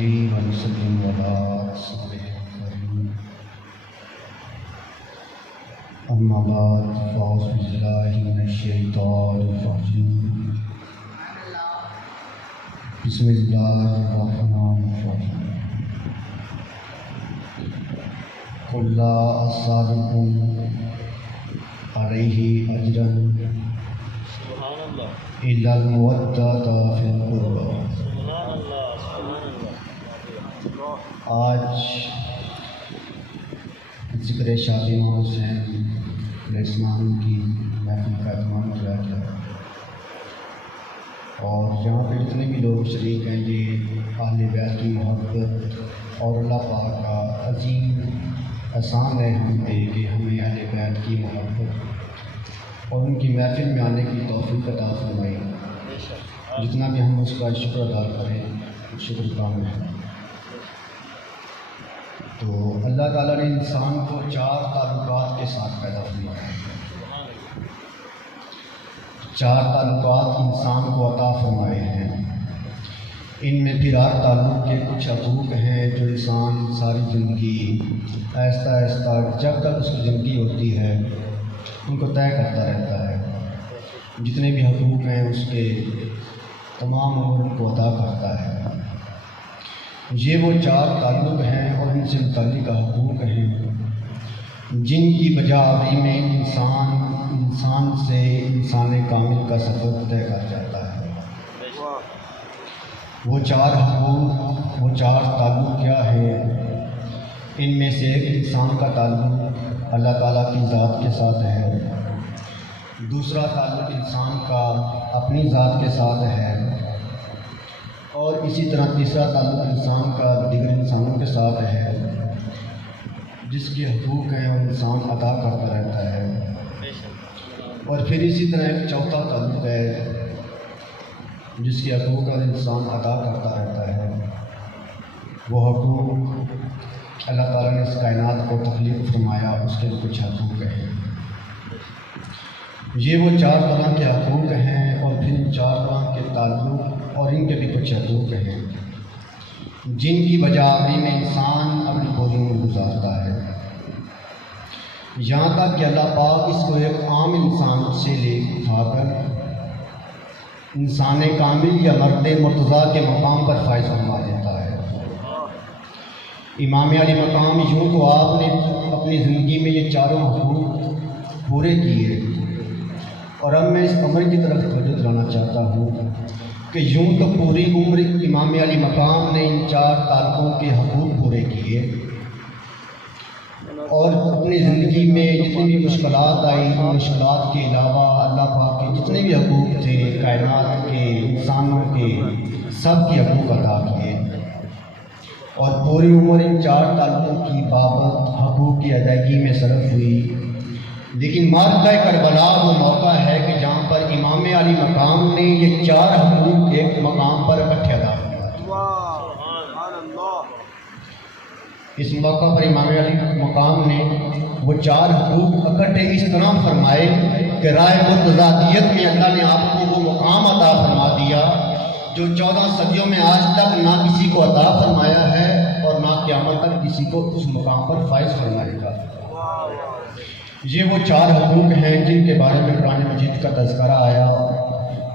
ونصلي ونسلم على رسوله الكريم أما بعد فأعوذ بالله من الشيطان الرجيم بسم الله الرحمن الرحيم قل لا أسألكم عليه أجرا إلا المودة في القربى۔ آج ذکر شادی حسین علیہ السلام کی محفل کا اہتمام کیا گیا اور یہاں پہ جتنے بھی لوگ شریک ہیں یہ اہل بیت کی محبت اور اللہ پاک کا عظیم احسان ہے ہم پہ کہ ہمیں اہل بیت کی محبت اور ان کی محفل میں آنے کی توفیق عطا فرمائی۔ جتنا بھی ہم اس کا شکر ادا کریں شکر کامل ہے۔ تو اللہ تعالیٰ نے انسان کو 4 تعلقات کے ساتھ پیدا فرمایا ہے۔ 4 تعلقات انسان کو عطا فرمائے ہیں۔ ان میں پھر ہر تعلق کے کچھ حقوق ہیں جو انسان ساری زندگی آہستہ آہستہ جب تک اس کی زندگی ہوتی ہے ان کو طے کرتا رہتا ہے۔ جتنے بھی حقوق ہیں اس کے تمام عمر کو ادا کرتا ہے۔ یہ وہ 4 تعلق ہیں اور ان سے متعلق حقوق ہیں جن کی بجاوری میں انسان سے انسان کامل کا سفر طے کر جاتا ہے۔ وہ 4 حقوق وہ 4 تعلق کیا ہیں؟ ان میں سے ایک انسان کا تعلق اللہ تعالیٰ کی ذات کے ساتھ ہے، دوسرا تعلق انسان کا اپنی ذات کے ساتھ ہے، اور اسی طرح تیسرا تعلق انسان کا دیگر انسانوں کے ساتھ ہے جس کے حقوق ہیں اور انسان ادا کرتا رہتا ہے۔ اور پھر اسی طرح ایک چوتھا تعلق ہے جس کے حقوق اور انسان ادا کرتا رہتا ہے۔ وہ حقوق اللہ تعالیٰ نے اس کائنات کو تخلیق فرمایا، اس کے کچھ حقوق ہیں۔ یہ وہ 4 طرح کے حقوق ہیں اور پھر 4 طرح کے تعلق اور ان کے بھی کچھ حقوق ہیں جن کی بجاوری میں انسان اپنی پوری عمر گزارتا ہے، یہاں تک کہ اللہ پاک اس کو ایک عام انسان سے لے اٹھا کر انسان کامل یا مرد مرتضیٰ کے مقام پر فائز فرما دیتا ہے۔ امام علی مقام یوں تو آپ نے اپنی زندگی میں یہ 4 حقوق پورے کیے، اور اب میں اس عمر کی طرف توجہ دلانا چاہتا ہوں کہ یوں تو پوری عمر امام علی مقام نے ان 4 تعلقوں کے حقوق پورے کیے، اور اپنی زندگی میں جتنی بھی مشکلات آئی ان مشکلات کے علاوہ اللہ پاک کے جتنے بھی حقوق تھے کائنات کے انسانوں کے سب کے حقوق ادا کیے، اور پوری عمر ان 4 تعلقوں کی بابت حقوق کی ادائیگی میں صرف ہوئی۔ لیکن معرکہ کربلا وہ موقع ہے کہ جہاں پر امام علی مقام نے یہ 4 حقوق ایک مقام پر اکٹھے ادا کیے۔ اس موقع پر امام علی مقام نے وہ 4 حقوق اکٹھے اس طرح فرمائے کہ رائے مرتضیٰیت میں اللہ نے آپ کو وہ مقام عطا فرما دیا جو 14 صدیوں میں آج تک نہ کسی کو عطا فرمایا ہے اور نہ قیامت تک کسی کو اس مقام پر فائز فرمائے گا۔ یہ وہ 4 حقوق ہیں جن کے بارے میں قرآن مجید کا تذکرہ آیا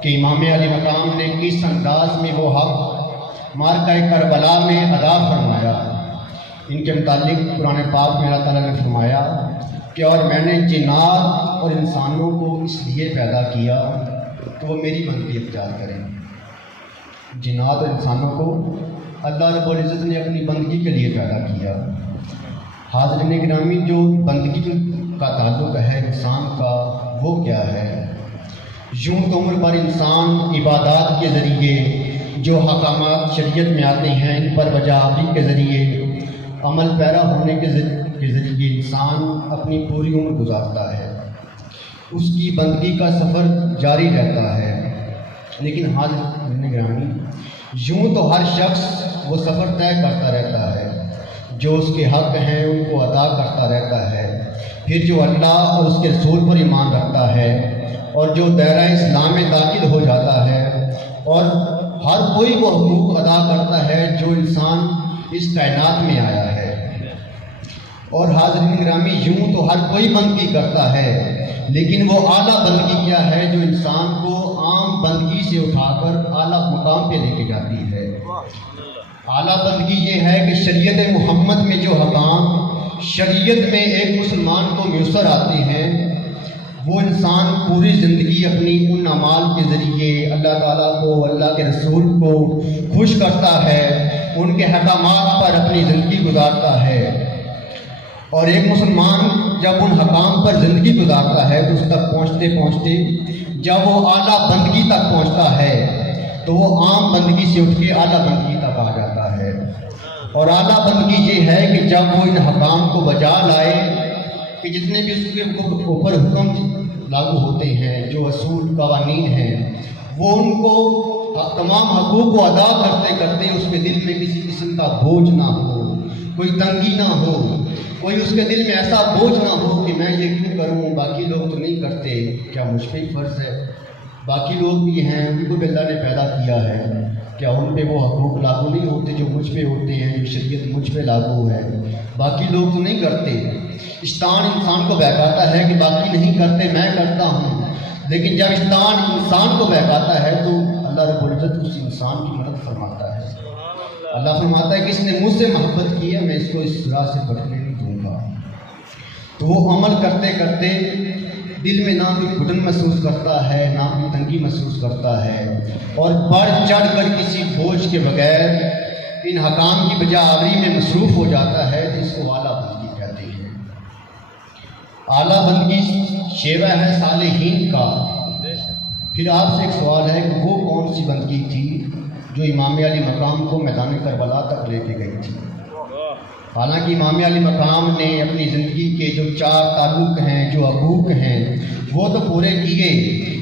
کہ امام علی مقام نے کس انداز میں وہ حق معرکہ کربلا میں ادا فرمایا۔ ان کے متعلق قرآن پاک میں اللہ تعالیٰ نے فرمایا کہ اور میں نے جنات اور انسانوں کو اس لیے پیدا کیا کہ وہ میری بندگی اختیار کریں۔ جنات اور انسانوں کو اللہ رب العزت نے اپنی بندگی کے لیے پیدا کیا۔ حاضرین گرامی، جو بندگی کا تعلق ہے انسان کا وہ کیا ہے؟ یوں تو عمر پر انسان عبادات کے ذریعے جو حکامات شریعت میں آتے ہیں ان پر بجاوری کے ذریعے عمل پیرا ہونے کے ذریعے انسان اپنی پوری عمر گزارتا ہے، اس کی بندگی کا سفر جاری رہتا ہے۔ لیکن حاضرین گرامی، یوں تو ہر شخص وہ سفر طے کرتا رہتا ہے، جو اس کے حق ہیں ان کو ادا کرتا رہتا ہے، پھر جو اللہ اور اس کے رسول پر ایمان رکھتا ہے اور جو دائرہ اسلام میں داخل ہو جاتا ہے اور ہر کوئی وہ حقوق ادا کرتا ہے جو انسان اس کائنات میں آیا ہے۔ اور حاضرین گرامی، یوں تو ہر کوئی بندگی کرتا ہے، لیکن وہ اعلیٰ بندگی کیا ہے جو انسان کو عام بندگی سے اٹھا کر اعلیٰ مقام پہ لے کے جاتی ہے۔ اعلیٰ بندگی یہ ہے کہ شریعت محمد میں جو حکام شریعت میں ایک مسلمان کو میسر آتے ہیں، وہ انسان پوری زندگی اپنی ان اعمال کے ذریعے اللہ تعالیٰ کو، اللہ کے رسول کو خوش کرتا ہے، ان کے حکامات پر اپنی زندگی گزارتا ہے۔ اور ایک مسلمان جب ان حکام پر زندگی گزارتا ہے تو اس تک پہنچتے پہنچتے جب وہ اعلیٰ بندگی تک پہنچتا ہے تو وہ عام بندگی سے اٹھ کے اعلیٰ بندگی تک آ جاتا ہے۔ اور اعلیٰ بندگی یہ ہے کہ جب وہ ان حکام کو بجا لائے کہ جتنے بھی اس کے اوپر حکم لاگو ہوتے ہیں، جو اصول قوانین ہیں، وہ ان کو تمام حقوق کو ادا کرتے کرتے اس کے دل میں کسی قسم کا بوجھ نہ ہو، کوئی تنگی نہ ہو، کوئی اس کے دل میں ایسا بوجھ نہ ہو کہ میں یہ کیوں کروں، باقی لوگ تو نہیں کرتے، کیا مجھ پہ ہی فرض ہے؟ باقی لوگ بھی ہیں، ان کو بھی اللہ نے پیدا کیا ہے، کیا ان پہ وہ حقوق لاگو نہیں ہوتے جو مجھ پہ ہوتے ہیں، جو شریعت مجھ پہ لاگو ہے؟ باقی لوگ تو نہیں کرتے۔ شیطان انسان کو بہکاتا ہے کہ باقی نہیں کرتے، میں کرتا ہوں، لیکن جب شیطان انسان کو بہکاتا ہے تو اللہ رب العزت اس انسان کی مدد فرماتا ہے۔ اللہ فرماتا ہے کہ اس نے مجھ سے محبت کی ہے، میں اس کو اس راہ سے بھٹکنے نہیں دوں گا۔ تو وہ عمل کرتے کرتے دل میں نہ کوئی گھٹن محسوس کرتا ہے، نہ کوئی تنگی محسوس کرتا ہے، اور بڑھ چڑھ کر کسی بوجھ کے بغیر ان حکام کی بجا آوری میں مصروف ہو جاتا ہے، جس کو اعلیٰ بندگی کہتے ہیں۔ اعلیٰ بندگی شیوہ ہے صالحین کا۔ پھر آپ سے ایک سوال ہے کہ وہ کون سی بندگی تھی جو امام علی مقام کو میدان کربلا تک لے کے گئی تھی؟ حالانکہ امام علی مقام نے اپنی زندگی کے جو 4 تعلق ہیں، جو حقوق ہیں، وہ تو پورے کیے،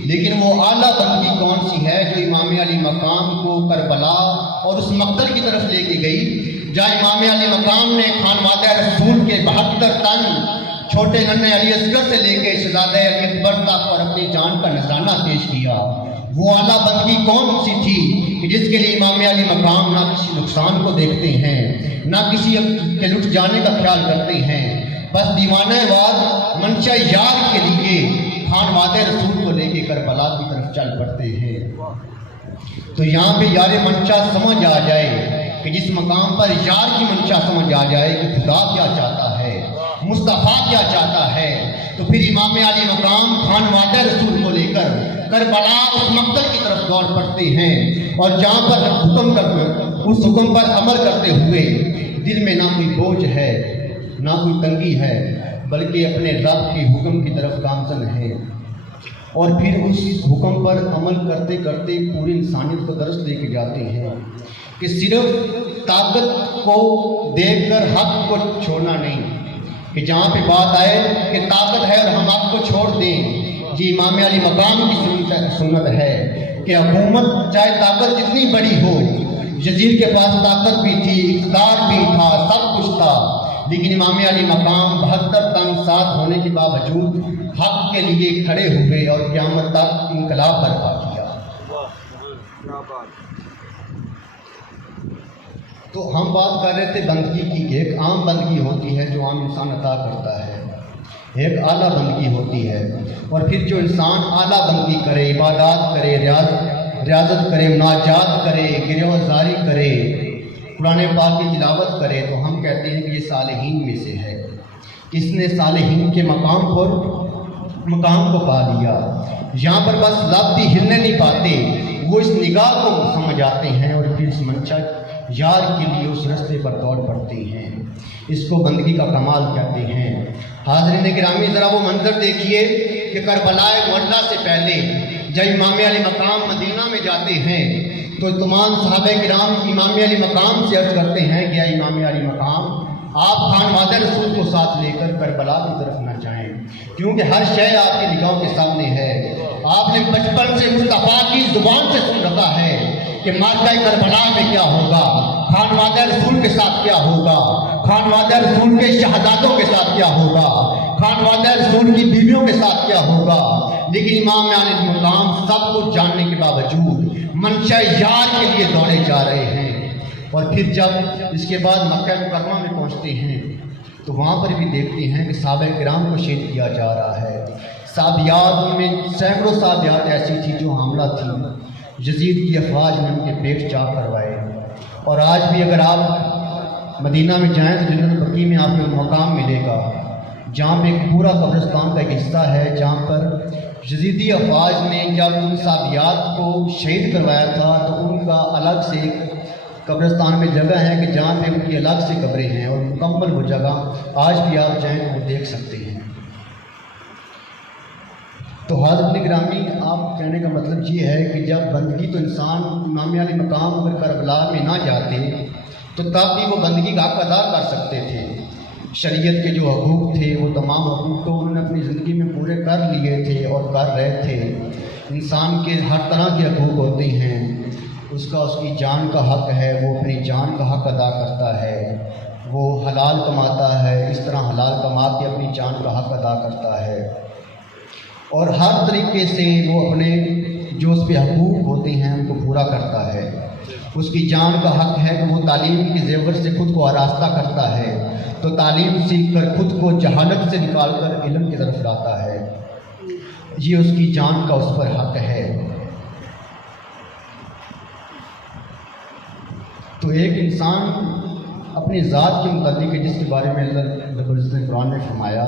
لیکن وہ اعلیٰ بندگی کون سی ہے جو امام علی مقام کو کربلا اور اس مقتل کی طرف لے کے گئی، جہاں امام علی مقام نے خانوادہ رسول کے 72 تن چھوٹے ننھے علی اصغر سے لے کے شہزادہ علی اکبر تک اور اپنی جان کا نذرانہ پیش کیا؟ وہ اعلیٰ بندگی کون سی تھی کہ جس کے لیے امام علی مقام نہ کسی نقصان کو دیکھتے ہیں، نہ کسی کے لٹ جانے کا خیال کرتے ہیں، بس دیوانہ واد منشا یار کے لیے خانوادہ رسول کو لے کے کربلا کی طرف چل پڑتے ہیں؟ تو یہاں پہ یار منشا سمجھ آ جائے کہ جس مقام پر یار کی منشا سمجھ آ جائے کہ خدا کیا چاہتا ہے، مصطفیٰ کیا چاہتا ہے، تو پھر امام علی مقام خانوادہ رسول کو لے کر کربلا اس مقتل کی طرف دوڑ پڑتے ہیں، اور جہاں پر اس حکم پر عمل کرتے ہوئے دل میں نہ کوئی بوجھ ہے، نہ کوئی تنگی ہے، بلکہ اپنے رب کے حکم کی طرف گامزن ہے، اور پھر اس حکم پر عمل کرتے کرتے پوری انسانیت کو درس دے کے جاتے ہیں کہ صرف طاقت کو دیکھ کر حق کو چھوڑنا نہیں، کہ جہاں پہ بات آئے کہ طاقت ہے اور ہم حق کو چھوڑ دیں، یہ امام علی مقام کی سنت ہے کہ حکومت چاہے طاقت جتنی بڑی ہو، یزید کے پاس طاقت بھی تھی، اقتدار بھی تھا، سب کچھ تھا، لیکن امام علی مقام 72 تن ساتھ ہونے کے باوجود حق کے لیے کھڑے ہوئے اور قیامت تک انقلاب برپا کیا۔ تو ہم بات کر رہے تھے بندگی کی کہ ایک عام بندگی ہوتی ہے جو عام انسان عطا کرتا ہے، ایک اعلیٰ بندگی ہوتی ہے، اور پھر جو انسان اعلیٰ بندگی کرے، عبادات کرے، ریاضت کرے، مناجات کرے، گریہ زاری کرے، قرآن پاک کی تلاوت کرے، تو ہم کہتے ہیں کہ یہ صالحین میں سے ہے، اس نے صالحین کے مقام کو پا لیا۔ یہاں پر بس لفظ ہی ہلنے نہیں پاتے، وہ اس نگاہ کو سمجھ آتے ہیں اور پھر اس منشا یار کے لیے اس رستے پر دوڑ پڑتے ہیں، اس کو بندگی کا کمال کہتے ہیں۔ حاضرین گرامی، ذرا وہ منظر دیکھیے کہ کربلا معلّہ سے پہلے جب امام علی مقام مدینہ میں جاتے ہیں تو تمام صحابہ کرام امام علی مقام سے عرض کرتے ہیں کہ اے امام علی مقام، آپ خانوادہ رسول کو ساتھ لے کر کربلا کی طرف نہ جائیں، کیونکہ ہر شے آپ کی نگاہوں کے سامنے ہے۔ آپ نے بچپن سے مصطفیٰ کی زبان سے سن رکھا ہے کہ مارکہ کربلا میں کیا ہوگا، خانوادہ رسول کے ساتھ کیا ہوگا، خانوادہ رسول کے شہزادوں کے ساتھ کیا ہوگا، خانوادہ رسول کی بیویوں کے ساتھ کیا ہوگا، لیکن امام علی مقام سب کچھ جاننے کے باوجود منشا یار کے لیے دوڑے جا رہے ہیں۔ اور پھر جب اس کے بعد مکہ مکرمہ میں پہنچتے ہیں تو وہاں پر بھی دیکھتے ہیں کہ صحابہ کرام کو شہید کیا جا رہا ہے۔ صحابیات میں سینکڑوں صحابیات ایسی تھی جو حاملہ تھی، یزید کی افواج نے ان کے پیٹ چاک کروائے۔ اور آج بھی اگر آپ مدینہ میں جائیں تو جنت البقیع میں آپ کو مقام ملے گا جہاں پہ ایک پورا قبرستان کا ایک حصہ ہے، جہاں پر یزیدی افواج نے جب ان صحابیات کو شہید کروایا تھا تو ان کا الگ سے ایک قبرستان میں جگہ ہے کہ جہاں پہ ان کی الگ سے قبریں ہیں، اور مکمل وہ جگہ آج بھی آپ جائیں تو وہ دیکھ سکتے ہیں۔ تو حضرت گرامی، آپ کہنے کا مطلب یہ ہے کہ جب بندگی تو انسان امام علی مقام اگر کربلا میں نہ جاتے تو تب بھی وہ بندگی کا حق ادا کر سکتے تھے۔ شریعت کے جو حقوق تھے وہ تمام حقوق تو انہوں نے اپنی زندگی میں پورے کر لیے تھے اور کر رہے تھے۔ انسان کے ہر طرح کے حقوق ہوتے ہیں، اس کی جان کا حق ہے، وہ اپنی جان کا حق ادا کرتا ہے، وہ حلال کماتا ہے، اس طرح حلال کما کے اپنی جان کا حق ادا کرتا ہے، اور ہر طریقے سے وہ اپنے جو اس پہ حقوق ہوتے ہیں ان کو پورا کرتا ہے۔ اس کی جان کا حق ہے کہ وہ تعلیم کے زیور سے خود کو آراستہ کرتا ہے، تو تعلیم سیکھ کر خود کو جہالت سے نکال کر علم کی طرف لاتا ہے، یہ اس کی جان کا اس پر حق ہے۔ تو ایک انسان اپنی ذات کے متعلق جس کے بارے میں اللہ رب العزت نے قرآن میں فرمایا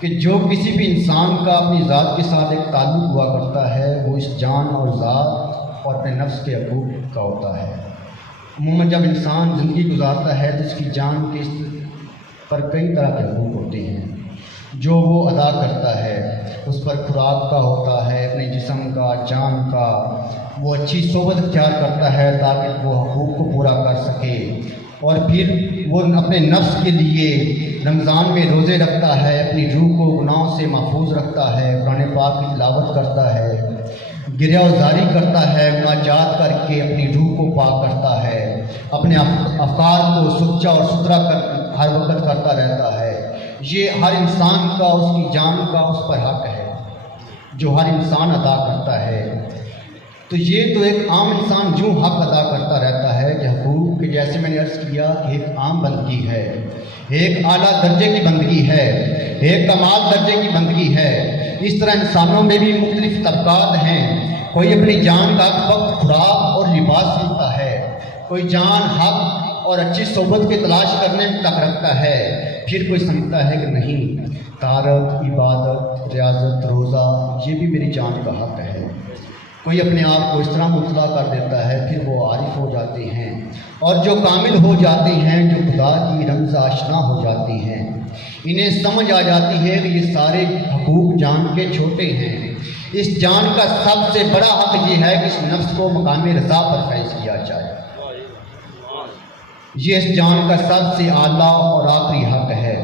کہ جو کسی بھی انسان کا اپنی ذات کے ساتھ ایک تعلق ہوا کرتا ہے وہ اس جان اور ذات اور اپنے نفس کے حقوق کا ہوتا ہے۔ عموماً جب انسان زندگی گزارتا ہے تو اس کی جان کے پر کئی طرح کے حقوق ہوتے ہیں جو وہ ادا کرتا ہے۔ اس پر خوراک کا ہوتا ہے، اپنے جسم کا، جان کا، وہ اچھی صحبت اختیار کرتا ہے تاکہ وہ حقوق کو پورا کر سکے، اور پھر وہ اپنے نفس کے لیے رمضان میں روزے رکھتا ہے، اپنی روح کو گناہوں سے محفوظ رکھتا ہے، قرآن پاک کی تلاوت کرتا ہے، گریہ وزاری کرتا ہے، مناجات کر کے اپنی روح کو پاک کرتا ہے، اپنے افکار کو سچا اور ستھرا ہر وقت کرتا رہتا ہے۔ یہ ہر انسان کا، اس کی جان کا اس پر حق ہے جو ہر انسان ادا کرتا ہے۔ تو یہ تو ایک عام انسان جو حق ادا کرتا رہتا ہے کہ حقوق کے، جیسے میں نے عرض کیا کہ ایک عام بندگی ہے، ایک اعلیٰ درجے کی بندگی ہے، ایک کمال درجے کی بندگی ہے۔ اس طرح انسانوں میں بھی مختلف طبقات ہیں، کوئی اپنی جان کا وقت خوراک اور لباس سمجھتا ہے، کوئی جان حق اور اچھی صحبت کی تلاش کرنے تک رکھتا ہے، پھر کوئی سمجھتا ہے کہ نہیں، طہارت، عبادت، ریاضت، روزہ یہ بھی میری جان کا حق ہے۔ کوئی اپنے آپ کو اس طرح مطلع کر دیتا ہے، پھر وہ عارف ہو جاتے ہیں، اور جو کامل ہو جاتے ہیں، جو خدا کی رمز آشنا ہو جاتی ہیں، انہیں سمجھ آ جاتی ہے کہ یہ سارے حقوق جان کے چھوٹے ہیں۔ اس جان کا سب سے بڑا حق یہ ہے کہ اس نفس کو مقام رضا پر فیض کیا جائے، یہ اس جان کا سب سے اعلیٰ اور آخری حق ہے۔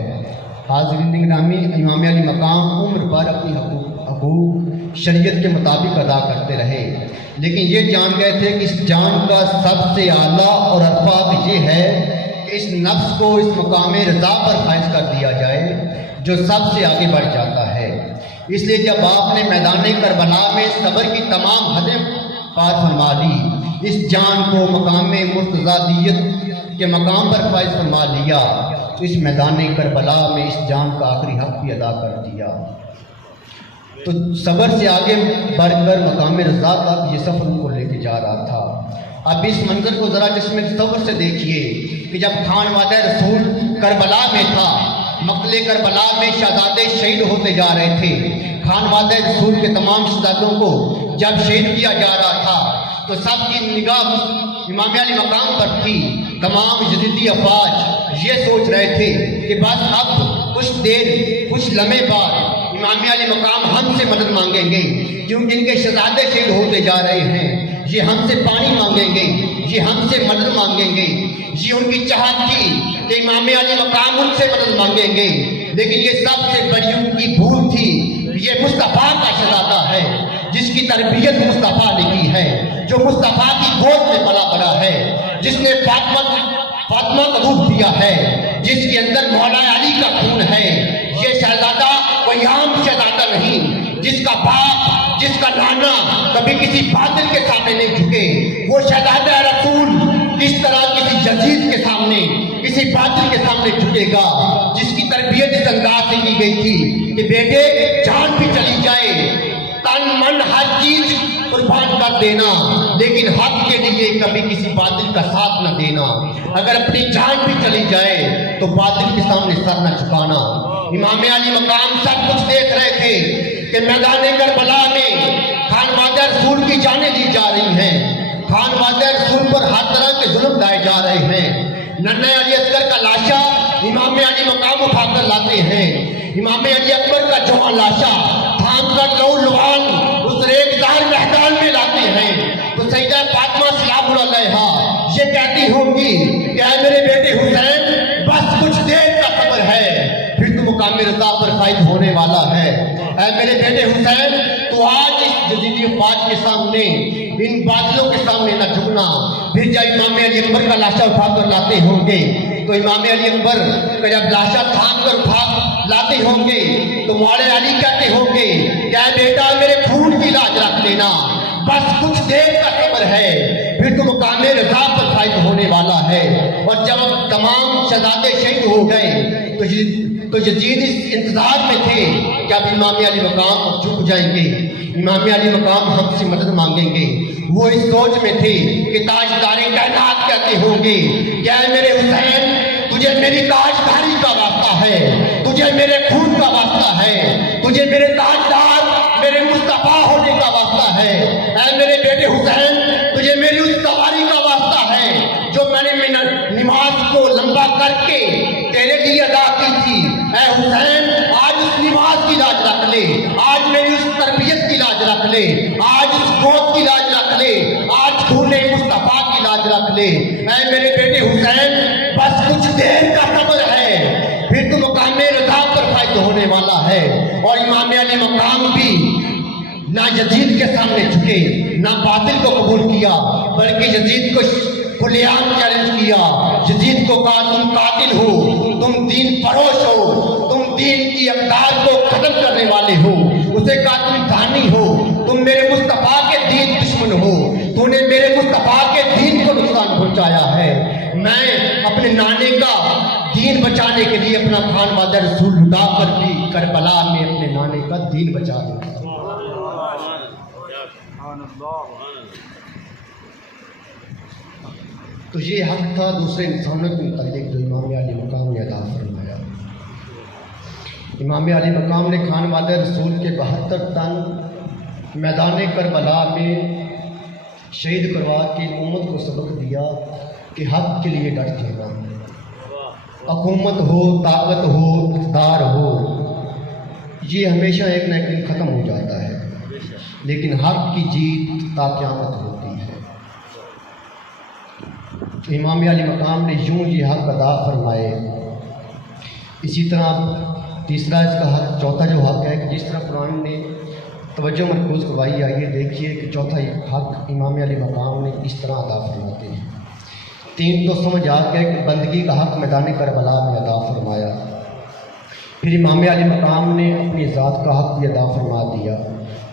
حاضرین گرامی، امام علی مقام عمر پر اپنی حقوق شریعت کے مطابق ادا کرتے رہے، لیکن یہ جان گئے تھے کہ اس جان کا سب سے اعلیٰ اور ارفع یہ ہے کہ اس نفس کو اس مقام رضا پر فائز کر دیا جائے جو سب سے آگے بڑھ جاتا ہے۔ اس لیے جب آپ نے میدان کربلا میں صبر کی تمام حدیں پار فرما لی، اس جان کو مقام مرتضیت کے مقام پر فائز فرما لیا، تو اس میدان کربلا میں اس جان کا آخری حق بھی ادا کر دیا۔ تو صبر سے آگے بڑھ کر مقام رضا تک یہ سفر ان کو لے کے جا رہا تھا۔ اب اس منظر کو ذرا جس میں تصور سے دیکھیے کہ جب خانوادہ رسول کربلا میں تھا، مقتل کربلا میں شہزادے شہید ہوتے جا رہے تھے، خانوادہ رسول کے تمام شہزادوں کو جب شہید کیا جا رہا تھا تو سب کی نگاہ امام علی مقام پر تھی۔ تمام یزیدی افواج یہ سوچ رہے تھے کہ بس اب کچھ دیر، کچھ لمحے بعد امام علی مقام ہم سے مدد مانگیں گے، کیونکہ ان کے شہزادے شہید ہوتے جا رہے ہیں، یہ ہم سے پانی مانگیں گے، یہ ہم سے مدد مانگیں گے۔ یہ ان کی چاہت تھی کہ امام علی مقام ان سے مدد مانگیں گے، لیکن یہ سب سے بڑی ان کی بھول تھی۔ یہ مصطفیٰ کا شہزادہ ہے جس کی تربیت مصطفیٰ نے کی ہے، جو مصطفیٰ کی گود میں پلا بڑا ہے، جس نے فاطمہ کا روح دیا ہے، جس کے اندر مولا علی کا خون ہے۔ یہ شہزادہ کوئی عام شہزادہ نہیں، جس کا باپ، جس کا نانا کبھی کسی باطل کے سامنے نہیں جھکے، وہ شہزادہ رسول کس طرح کسی یزید کے سامنے، کسی باطل کے سامنے جھکے گا، جس کی تربیت اس انداز سے کی گئی تھی کہ بیٹے جان بھی چلی جائے، تن من ہر چیز قربان کر دینا، لیکن حق کے لیے کبھی کسی باطل کا ساتھ نہ دینا، اگر اپنی جان بھی چلی جائے تو باطل کے سامنے سر نہ جھکانا۔ امام علی مقام سب کچھ دیکھ رہے تھے کہ میدان کربلا میں خانوادہ رسول کی جانیں لی جا رہی ہیں، خانوادہ رسول پر ہر طرح کے ظلم ڈھائے جا رہے ہیں۔ ننھے علی اصغر کا لاشا امام علی مقام اٹھا کر لاتے ہیں، امام علی اکبر کا جوان لاشا تھام کر لو لوان اس ریگزار میدان میں لاتے ہیں، تو سیدہ فاطمہ سلام اللہ علیہا یہ کہتی ہوں گی کہ اے میرے بیٹے حسین بس کچھ دیر کا صبر ہے، پھر تو مقام رضا پر فائد ہونے والا ہے۔ اے میرے بیٹے حسین تو آج اس جدیدی افواج کے سامنے، ان باطلوں کے سامنے نہ جھکنا، پھر جب امام علی اکبر کا لاشا اٹھا کر لاتے ہوں گے تو امام علی اکبر کا جب لاشا تھام کر اٹھا لاتے ہوں گے تو مولا علی کہتے ہوں گے کہ اے بیٹا میرے خون کی لاج رکھ لینا، بس کچھ دیر کا صبر ہے، پھر تو مقام رضا پر فائد ہونے والا ہے۔ اور جب تمام شہزادے شہید ہو گئے تو یزید اس انتظار میں تھے کہ اب امام علی مقام جھک جائیں گے، امام علی مقام ہم سے مدد مانگیں گے۔ وہ اس سوچ میں تھے کہ تاجدار کائنات کہتے ہوں گے کہ اے میرے حسین تجھے میری تاجداری کا واسطہ ہے، تجھے میرے خون کا واسطہ ہے، تجھے میرے تاجدار میرے مصطفیٰ ہونے کا واسطہ ہے، اے میرے بیٹے حسین تجھے میری اس سواری کا واسطہ ہے جو میں نے نماز کو لمبا کر کے تیرے لیے ادا کی تھی۔ اے حسین آج اس نماز کی لاج رکھ لے، آج میری اس تربیت کی لاج رکھ لے، آج اس گود کی لاج رکھ لے، آج خون مصطفیٰ کی لاج رکھ لے۔ اے میرے بیٹے حسین بس کچھ دیر کا صبر ہے، پھر تو مقام رضا پر فائد ہونے والا ہے۔ اور امام علی مقام بھی نہ یزید کے سامنے جھکے، نہ باطل کو قبول کیا، بلکہ یزید کو کھلے عام چیلنج کیا، یزید کو کہا تم قاتل ہو، تم دین فروش ہو، تم دین کی اقدار کو ختم کرنے والے ہو، اسے کہا تم دھانی ہو، تم میرے مصطفیٰ کے دین دشمن ہو، تو نے میرے مصطفیٰ کے دین کو نقصان پہنچایا ہے۔ میں اپنے نانے کا دین بچانے کے لیے اپنا خانوادہ رسول لٹا کر بھی کربلا میں اپنے نانے کا دین بچا دوں۔ تو یہ حق تھا دوسرے انسانوں کے متعلق جو امام علی مقام نے ادا فرمایا۔ امام علی مقام نے خانوادہ رسول کے 72 تن میدان کربلا میں شہید کروا کے امت کو سبق دیا کہ حق کے لیے ڈٹ جانا، حکومت ہو، طاقت ہو، اقتدار ہو، یہ ہمیشہ ایک نہ ایک دن ختم ہو جاتا ہے، لیکن حق کی جیت تا قیامت ہوتی ہے۔ امام علی مقام نے یوں یہ حق ادا فرمائے۔ اسی طرح تیسرا اس کا حق، چوتھا جو حق ہے کہ جس طرح قرآن نے توجہ مرکوز کروائی، آئیے دیکھیے کہ چوتھا حق امام علی مقام نے اس طرح ادا فرماتے ہیں۔ تین تو سمجھ آ گیا کہ بندگی کا حق میدان کربلا میں ادا فرمایا، پھر امام علی مقام نے اپنی ذات کا حق بھی ادا فرما دیا،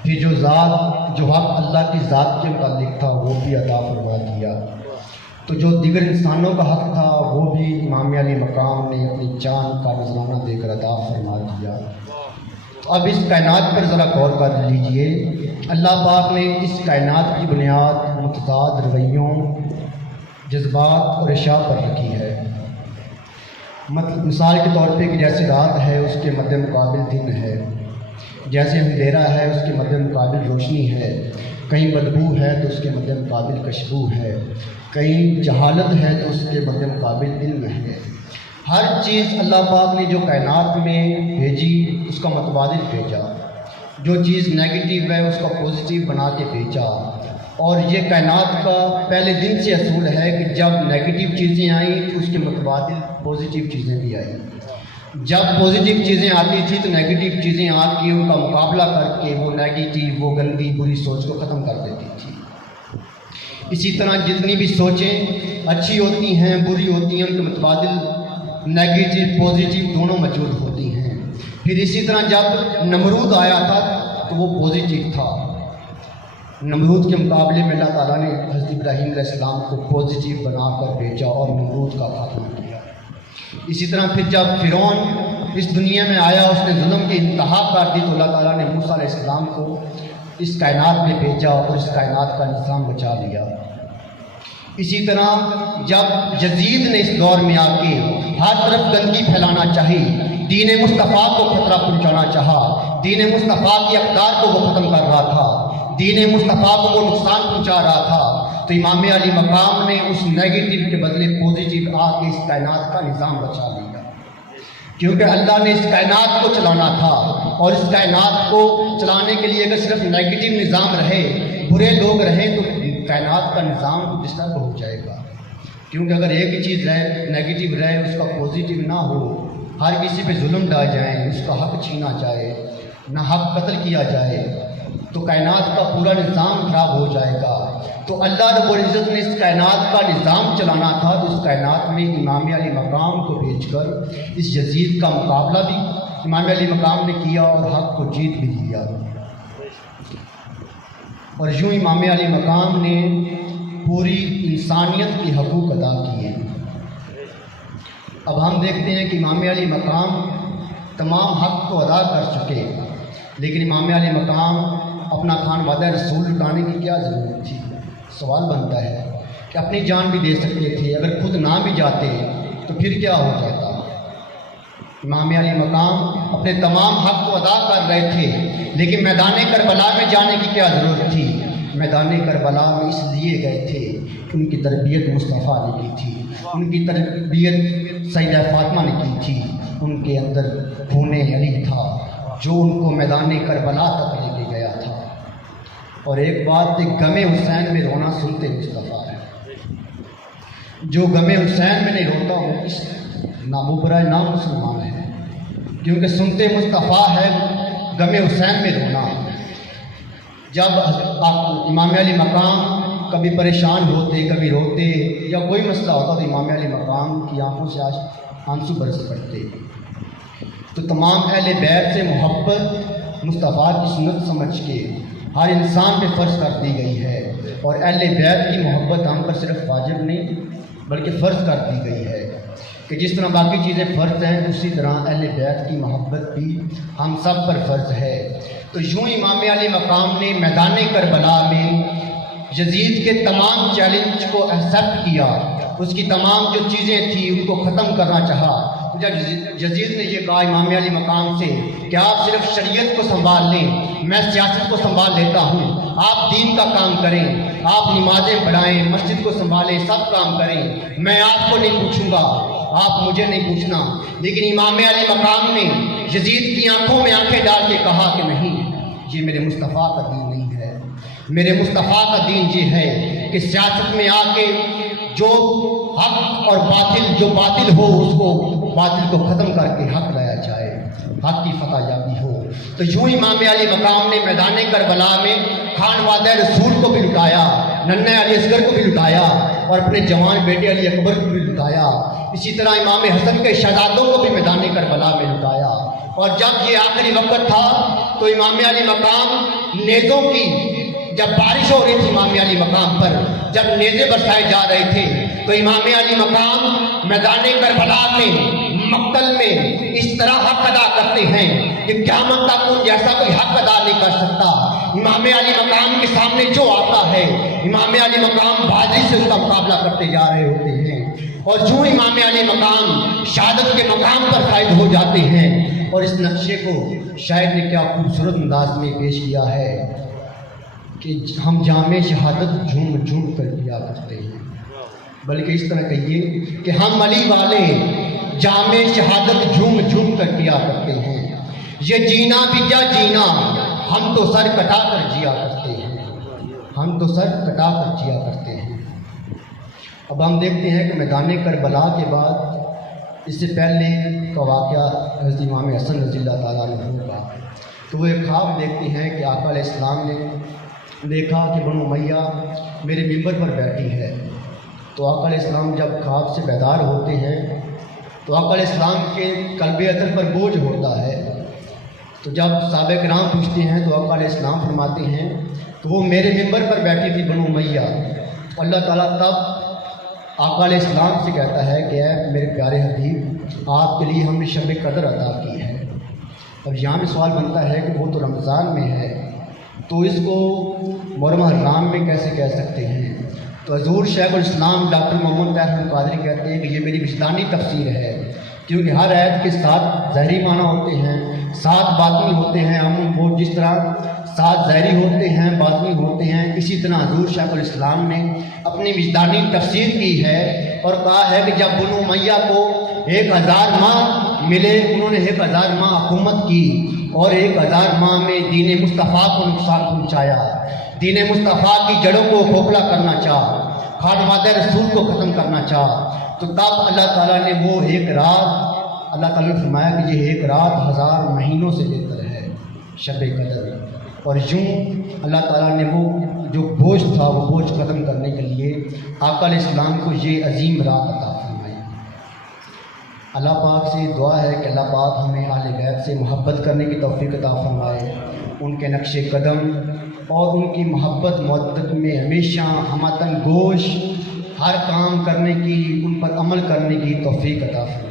پھر جو حق اللہ کی ذات کے متعلق تھا وہ بھی ادا فرما دیا، تو جو دیگر انسانوں کا حق تھا وہ بھی امام علی مقام نے اپنی جان کا نذرانہ دے کر ادا فرما دیا۔ تو اب اس کائنات پر ذرا غور کر لیجئے، اللہ پاک نے اس کائنات کی بنیاد متضاد رویوں، جذبات اور اشیاء پر رکھی ہے۔ مثال کے طور پہ کہ جیسے رات ہے اس کے مد مقابل دن ہے، جیسے اندھیرا ہے اس کے مد مقابل روشنی ہے، کہیں بدبو ہے تو اس کے مد مقابل خوشبو ہے، کہیں جہالت ہے تو اس کے مد مقابل علم ہے۔ ہر چیز اللہ پاک نے جو کائنات میں بھیجی اس کا متبادل بھیجا، جو چیز نیگیٹو ہے اس کا پازیٹیو بنا کے بھیجا، اور یہ کائنات کا پہلے دن سے اصول ہے کہ جب نیگیٹو چیزیں آئیں تو اس کے متبادل پازیٹیو چیزیں بھی آئیں، جب پازیٹیو چیزیں آتی تھی تو نیگیٹو چیزیں آ کے ان کا مقابلہ کر کے وہ نیگیٹو، وہ گندی بری سوچ کو ختم کر دیتی تھی۔ اسی طرح جتنی بھی سوچیں اچھی ہوتی ہیں، بری ہوتی ہیں، ان کے متبادل نیگیٹو پازیٹیو دونوں موجود ہوتی ہیں۔ پھر اسی طرح جب نمرود آیا تھا تو وہ پازیٹیو تھا، نمرود کے مقابلے میں اللہ تعالیٰ نے حضرت ابراہیم علیہ السلام کو پازیٹیو بنا کر بھیجا اور نمرود کا خاتمہ کیا۔ اسی طرح پھر جب فرعون اس دنیا میں آیا، اس نے ظلم کی انتہا کر دی، تو اللہ تعالیٰ نے موسیٰ علیہ السلام کو اس کائنات میں بھیجا اور اس کائنات کا نظام بچا لیا۔ اسی طرح جب یزید نے اس دور میں آ کے ہر طرف گندگی پھیلانا چاہی، دین مصطفیٰ کو خطرہ پہنچانا چاہا، دین مصطفیٰ کی اقدار کو وہ ختم کر رہا تھا، دین مصطفیٰ کو وہ نقصان پہنچا رہا تھا، تو امام علی مقام نے اس نیگیٹو کے بدلے پازیٹیو آ کے اس کائنات کا نظام بچا لیا۔ کیونکہ اللہ نے اس کائنات کو چلانا تھا، اور اس کائنات کو چلانے کے لیے اگر صرف نیگیٹو نظام رہے، برے لوگ رہیں، تو کائنات کا نظام ڈسٹرب ہو جائے گا۔ کیونکہ اگر ایک ہی چیز رہے، نیگیٹو رہے، اس کا پازیٹیو نہ ہو، ہر کسی پہ ظلم ڈال جائیں، اس کا حق چھینا جائے، نہ حق قتل کیا جائے، تو کائنات کا پورا نظام خراب ہو جائے گا۔ تو اللہ رب العزت نے اس کائنات کا نظام چلانا تھا، تو اس کائنات میں امام علی مقام کو بھیج کر اس یزید کا مقابلہ بھی امام علی مقام نے کیا اور حق کو جیت بھی لیا۔ اور یوں امام علی مقام نے پوری انسانیت کے حقوق ادا کیے۔ اب ہم دیکھتے ہیں کہ امام علی مقام تمام حق کو ادا کر چکے، لیکن امام علی مقام اپنا خانوادہ رسول لٹانے کی کیا ضرورت تھی؟ سوال بنتا ہے کہ اپنی جان بھی دے سکتے تھے، اگر خود نہ بھی جاتے تو پھر کیا ہو جاتا؟ امام علی مقام اپنے تمام حق کو ادا کر رہے تھے، لیکن میدان کربلا میں جانے کی کیا ضرورت تھی؟ میدان کربلا میں اس لیے گئے تھے کہ ان کی تربیت مصطفیٰ نے کی تھی، ان کی تربیت سیدہ فاطمہ نے کی تھی، ان کے اندر خون علی تھا جو ان کو میدان کربلا تک لے کے گیا تھا۔ اور ایک بات کہ غم حسین میں رونا سنتے مصطفیٰ ہے، جو غم حسین میں نہیں روتا وہ اس نامبرائے نام مسلمان ہے، کیونکہ سنتے مصطفیٰ ہے غم حسین میں رونا۔ جب امام علی مقام کبھی پریشان ہوتے، کبھی روتے یا کوئی مسئلہ ہوتا تو امام علی مقام کی آنکھوں سے آنسو برس پڑتے۔ تو تمام اہل بیت سے محبت مصطفیٰ کی سنت سمجھ کے ہر انسان پہ فرض کر دی گئی ہے، اور اہل بیت کی محبت ہم پر صرف واجب نہیں بلکہ فرض کر دی گئی ہے کہ جس طرح باقی چیزیں فرض ہیں، اسی طرح اہل بیت کی محبت بھی ہم سب پر فرض ہے۔ تو یوں امام علی مقام نے میدان کربلا میں یزید کے تمام چیلنج کو ایکسیپٹ کیا، اس کی تمام جو چیزیں تھیں ان کو ختم کرنا چاہا۔ جب یزید نے یہ کہا امام علی مقام سے کہ آپ صرف شریعت کو سنبھال لیں، میں سیاست کو سنبھال لیتا ہوں، آپ دین کا کام کریں، آپ نمازیں پڑھائیں، مسجد کو سنبھالیں، سب کام کریں، میں آپ کو نہیں پوچھوں گا، آپ مجھے نہیں پوچھنا۔ لیکن امام علی مقام نے یزید کی آنکھوں میں آنکھیں ڈال کے کہا کہ نہیں، یہ میرے مصطفیٰ کا دین نہیں ہے، میرے مصطفیٰ کا دین یہ ہے کہ سیاست میں آ کے جو حق اور باطل، جو باطل ہو اس کو باطل کو ختم کر کے حق لایا جائے، حق کی فتح یابی ہو۔ تو یوں امام علی مقام نے میدان کربلا میں خانوادہ رسول کو بھی لٹایا، ننھے علی اصغر کو بھی لٹایا، اور اپنے جوان بیٹے علی اکبر کو بھی لٹایا۔ اسی طرح امام حسن کے شہزادوں کو بھی میدان کربلا میں لٹایا۔ اور جب یہ آخری وقت تھا تو امام علی مقام نیزوں کی، جب بارش ہو رہی تھی امام علی مقام پر، جب نیزے برسائے جا رہے تھے، تو امام علی مقام میدان کربلا میں مقتل میں اس طرح حق ادا کرتے ہیں کہ قیامت تک ان جیسا کوئی حق ادا نہیں کر سکتا۔ امام علی مقام کے سامنے جو آتا ہے، امام علی مقام بازی سے اس کا مقابلہ کرتے جا رہے ہوتے ہیں، اور جو امام علی مقام شہادت کے مقام پر قائد ہو جاتے ہیں۔ اور اس نقشے کو شاعر نے کیا خوبصورت انداز میں پیش کیا ہے کہ ہم جامع شہادت جھوم جھوم کر پیا کرتے ہیں، بلکہ اس طرح کہیے کہ ہم علی والے جامع شہادت جھوم جھوم کر پیا کرتے ہیں، یہ جینا بھی کیا جینا، ہم تو سر کٹا کر جیا کرتے ہیں، ہم تو سر کٹا کر جیا کرتے ہیں۔ اب ہم دیکھتے ہیں کہ میدان کربلا کے بعد اس سے پہلے کا واقعہ حضرت امام حسن رضی اللہ تعالیٰ عنہ کا، تو وہ ایک خواب دیکھتے ہیں کہ آقا علیہ السلام نے دیکھا کہ بنو امیہ میرے ممبر پر بیٹھی ہے۔ تو آقا علیہ السلام جب خواب سے بیدار ہوتے ہیں تو آقا علیہ السلام کے قلب ازل پر بوجھ ہوتا ہے تو جب صحابہ کرام پوچھتے ہیں تو آقا علیہ السلام فرماتے ہیں کہ وہ میرے ممبر پر بیٹھی تھی بنو امیہ، اللہ تعالیٰ تب آقا علیہ السلام سے کہتا ہے کہ اے میرے پیارے حبیب، آپ کے لیے ہم نے شب قدر عطا کی ہے۔ اب یہاں بھی سوال بنتا ہے کہ وہ تو رمضان میں ہے، تو اس کو محرم حرام میں کیسے کہہ سکتے ہیں؟ تو حضور شیخ الاسلام ڈاکٹر محمد طاہر القادری کہتے ہیں کہ یہ میری وجدانی تفسیر ہے، کیونکہ ہر آیت کے 7 ظاہری معنی ہوتے ہیں، 7 باطنی ہوتے ہیں۔ ہم وہ جس طرح 7 ظاہری ہوتے ہیں، باطنی ہوتے ہیں، اسی طرح حضور شیخ الاسلام نے اپنی وجدانی تفسیر کی ہے اور کہا ہے کہ جب بنو امیہ کو 1000 ماہ ملے، انہوں نے 1000 ماہ حکومت کی اور 1000 ماہ میں دین مصطفیٰ کو نقصان پہنچایا، دین مصطفیٰ کی جڑوں کو کھوکھلا کرنا چاہا، خادمات رسول کو ختم کرنا چاہا، تو تب اللہ تعالیٰ نے وہ ایک رات، اللہ تعالیٰ نے فرمایا کہ یہ ایک رات 1000 مہینوں سے بہتر ہے شب قدر۔ اور یوں اللہ تعالیٰ نے وہ جو بوجھ تھا وہ بوجھ ختم کرنے کے لیے آقا علیہ السلام کو یہ عظیم رات عطا فرمائی۔ اللہ پاک سے دعا ہے کہ اللہ پاک ہمیں اہل بیت سے محبت کرنے کی توفیق عطا فرمائے، ان کے نقش قدم اور ان کی محبت مودت میں ہمیشہ ہمہ تن گوش ہر کام کرنے کی، ان پر عمل کرنے کی توفیق عطا فرمائے۔